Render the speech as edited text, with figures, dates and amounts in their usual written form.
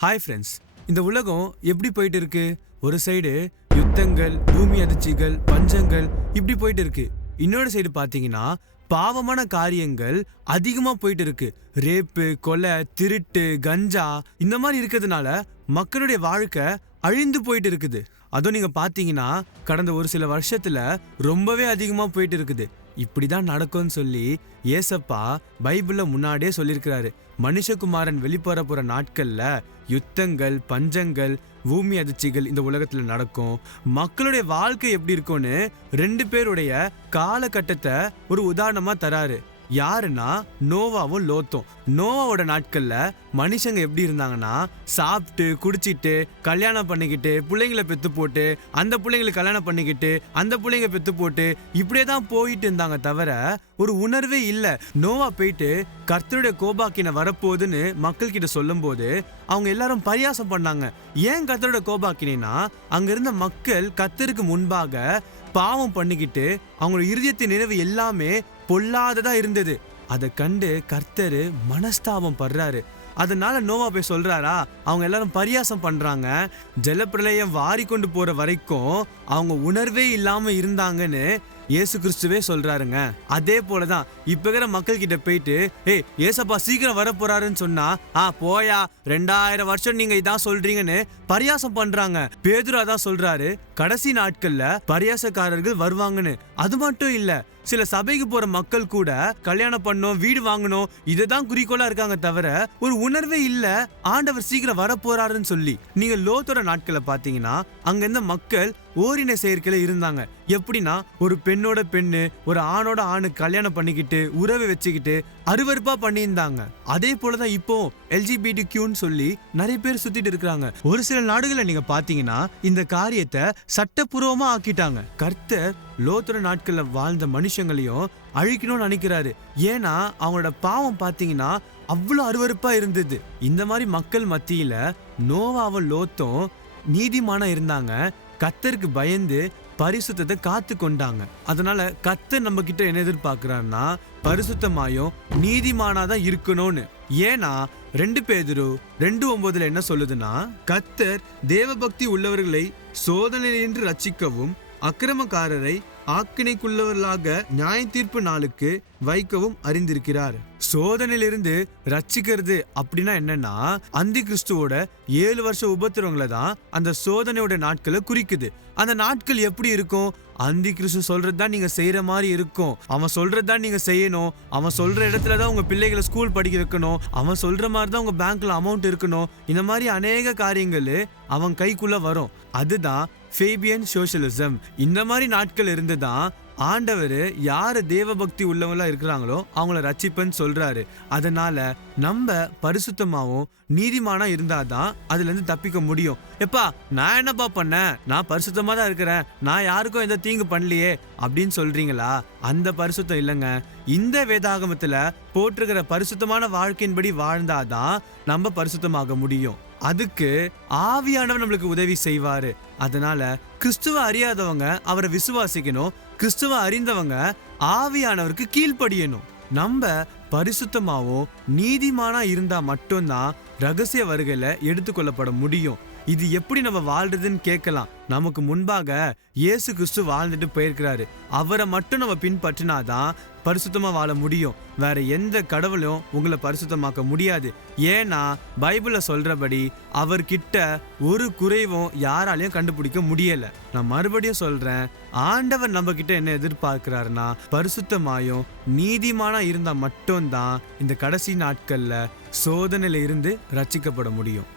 Hi friends, இந்த உலகம் எப்படி போயிட்டு இருக்கு? ஒரு சைடு யுத்தங்கள், பூமி அதிர்ச்சிகள், பஞ்சங்கள் இப்படி போயிட்டு இருக்கு. இன்னொரு சைடு பார்த்தீங்கன்னா பாவமான காரியங்கள் அதிகமா போயிட்டு இருக்கு. ரேப்பு, கொலை, திருட்டு, கஞ்சா இந்த மாதிரி இருக்கிறதுனால மக்களுடைய வாழ்க்கை அழிந்து போயிட்டு இருக்குது. அதுவும் நீங்க பாத்தீங்கன்னா கடந்த ஒரு சில வருஷத்துல ரொம்பவே அதிகமா போயிட்டு இருக்குது. இப்படிதான் நடக்கும்னு சொல்லி ஏசப்பா பைபிள்ல முன்னாடியே சொல்லியிருக்கிறாரு. மனுஷகுமாரன் வெளிப்பட போற நாட்கள்ல யுத்தங்கள், பஞ்சங்கள், பூமி அதிர்ச்சிகள் இந்த உலகத்துல நடக்கும். மக்களுடைய வாழ்க்கை எப்படி இருக்கும்னு 2 பேருடைய காலகட்டத்தை ஒரு உதாரணமா தராரு. யாருன்னா நோவாவும் லோத்தும். நோவாவோட நாட்கள்ல மனுஷங்க எப்படி இருந்தாங்கன்னா சாப்பிட்டு குடிச்சிட்டு கல்யாணம் பண்ணிக்கிட்டு பிள்ளைங்களை பெத்து போட்டு அந்த பிள்ளைங்களுக்கு கல்யாணம் பண்ணிக்கிட்டு அந்த பிள்ளைங்க பெத்து போட்டு இப்படியே தான் போயிட்டு இருந்தாங்க. தவிர ஒரு உணர்வே இல்லை. நோவா போயிட்டு கர்த்தருடைய கோபாக்கின வரப்போகுதுன்னு மக்கள் கிட்ட சொல்லும் போது அவங்க எல்லாரும் பரியாசம் பண்ணாங்க. ஏன் கர்த்தருடைய கோபாக்கினா அங்க இருந்த மக்கள் கர்த்தருக்கு முன்பாக பாவம் பண்ணிக்கிட்டு அவங்களோட இருதயத்தின் நினைவு எல்லாமே பொல்லாததா இருந்தது. அதை கண்டு கர்த்தரு மனஸ்தாபம் படுறாரு. அதனால நோவா போய் சொல்றாரா, அவங்க எல்லாரும் பரியாசம் பண்றாங்க, ஜலப்பிரளயம் வாரி கொண்டு போற வரைக்கும் அவங்க உணர்வே இல்லாம இருந்தாங்கன்னு இயேசு கிறிஸ்துவே சொல்றாருங்க. அதே போலதான் இப்ப இருக்கிற மக்கள் கிட்ட போயிட்டு ஏசப்பா சீக்கிரம் வர போறாருன்னு சொன்னா போயா 2000 வருஷம் நீங்க இதான் சொல்றீங்கன்னு பரியாசம் பண்றாங்க. பேதுரு அதான் சொல்றாரு, கடைசி நாட்கள்ல பரியாசக்காரர்கள் வருவாங்கன்னு. அது மட்டும் இல்ல, சில சபைக்கு போற மக்கள் கூட கல்யாணம் பண்ணணும், வீடு வாங்கணும், இதுதான் குறிக்கோளா இருக்காங்க. தவிர ஒரு உணர்வே இல்ல ஆண்டவர் சீக்கிரம் வர போறாருன்னு சொல்லி. நீங்க லோத்தோட நாட்களை பாத்தீங்கன்னா அங்க இருந்த மக்கள் ஓரின செயற்கையில இருந்தாங்க. எப்படின்னா ஒரு பெண்ணோட பெண்ணு ஒரு ஆணோட ஆணு கல்யாணம் பண்ணிக்கிட்டு உறவை வச்சுக்கிட்டு அருவருப்பா பண்ணியிருந்தாங்க. அதே போலதான் இப்போ LGBTQன்னு சொல்லி நிறைய பேர் சுத்திட்டு இருக்கிறாங்க. ஒரு சில நாடுகளை நீங்க பாத்தீங்கன்னா இந்த காரியத்தை சட்டப்பூர்வமா ஆக்கிட்டாங்க. கர்த்தர் லோத்தோட நாட்கள்ல வாழ்ந்த மனுஷங்களையும் அழிக்கணும்னு நினைக்கிறாரு. ஏன்னா அவங்களோட பாவம் பாத்தீங்கன்னா அவ்வளவு அருவருப்பா இருந்தது. இந்த மாதிரி மக்கள் மத்தியில நோவாவும் லோத்தும் நீதிமானா இருந்தாங்க. கர்த்தருக்கு பயந்து பரிசுத்தத்தை காத்து கொண்டாங்க. அதனால கர்த்தர் நம்ம கிட்ட என்ன எதிர்பார்க்கிறாருன்னா பரிசுத்தமாயும் நீதிமானாதான் இருக்கணும்னு. ஏன்னா 2 பேதுரு 2:9 என்ன சொல்லுதுன்னா, கர்த்தர் தேவபக்தி உள்ளவர்களை சோதனையின்றி ரட்சிக்கவும் அக்கிரமக்காரரை ஆக்கினைக்குள்ளவர்களாக நியாய தீர்ப்பு நாளுக்கு வைக்கவும் அறிந்திருக்கிறார். சோதனையிலிருந்து ரட்சிக்கிறது அப்படின்னா என்னன்னா அந்தி கிறிஸ்துவோட 7 வருஷ உபத்திரவங்களை தான் அந்த சோதனையோட நாட்களை குறிக்குது. அந்த நாட்கள் எப்படி இருக்கும்? அந்தி கிறிஸ்து சொல்றதுதான் நீங்க செய்யற மாதிரி இருக்கும். அவன் சொல்றதுதான் நீங்க செய்யணும். அவன் சொல்ற இடத்துலதான் உங்க பிள்ளைகளை ஸ்கூல் படிக்க வைக்கணும். அவன் சொல்ற மாதிரிதான் உங்க பேங்க்ல அமௌண்ட் இருக்கணும். இந்த மாதிரி அநேக காரியங்கள் அவன் கைக்குள்ள வரும். அதுதான் ஃபேபியன் சோஷியலிசம். இந்த மாதிரி நாட்கள் இருந்துதான் ஆண்டவர் யாரு தேவபக்தி உள்ளவங்களா இருக்கிறாங்களோ அவங்கள ரட்சிப்பன்னு சொல்றாரு. அதனால நம்ம பரிசுத்தமாவும் நீதிமானா இருந்தாதான் அதுல இருந்து தப்பிக்க முடியும். எப்பா நான் என்னப்பா பண்ணேன், நான் பரிசுத்தமா தான் இருக்கிறேன், நான் யாருக்கும் எந்த தீங்கு பண்ணலையே அப்படின்னு சொல்றீங்களா? அந்த பரிசுத்தம் இல்லைங்க. இந்த வேதாகமத்துல போட்டிருக்கிற பரிசுத்தமான வாழ்க்கையின்படி வாழ்ந்தாதான் நம்ம பரிசுத்தமாக முடியும். அதுக்கு ஆவியானவர் நம்மளுக்கு உதவி செய்வாரு. அதனால கிறிஸ்துவ அறியாதவங்க அவரை விசுவாசிக்கணும். கிறிஸ்துவ அறிந்தவங்க ஆவியானவருக்கு கீழ்ப்படியணும். நம்ம பரிசுத்தமாவும் நீதிமானா இருந்தா மட்டும்தான் ரகசிய வருகையில எடுத்துக்கொள்ளப்பட முடியும். இது எப்படி நம்ம வாழ்றதுன்னு கேட்கலாம். நமக்கு முன்பாக இயேசு கிறிஸ்து வாழ்ந்துட்டு போயிருக்கிறாரு. அவரை மட்டும் நம்ம பின்பற்றினாதான் பரிசுத்தமா வாழ முடியும். வேற எந்த கடவுளும் உங்களை பரிசுத்தமாக்க முடியாது. ஏன்னா பைபிள்ல சொல்றபடி அவர்கிட்ட ஒரு குறைவும் யாராலையும் கண்டுபிடிக்க முடியல. நான் மறுபடியும் சொல்றேன், ஆண்டவர் நம்ம கிட்ட என்ன எதிர்பார்க்கிறாருன்னா பரிசுத்தமாயும் நீதிமானா இருந்தா மட்டும்தான் இந்த கடைசி நாட்கள்ல சோதனையில இருந்து ரட்சிக்கப்பட முடியும்.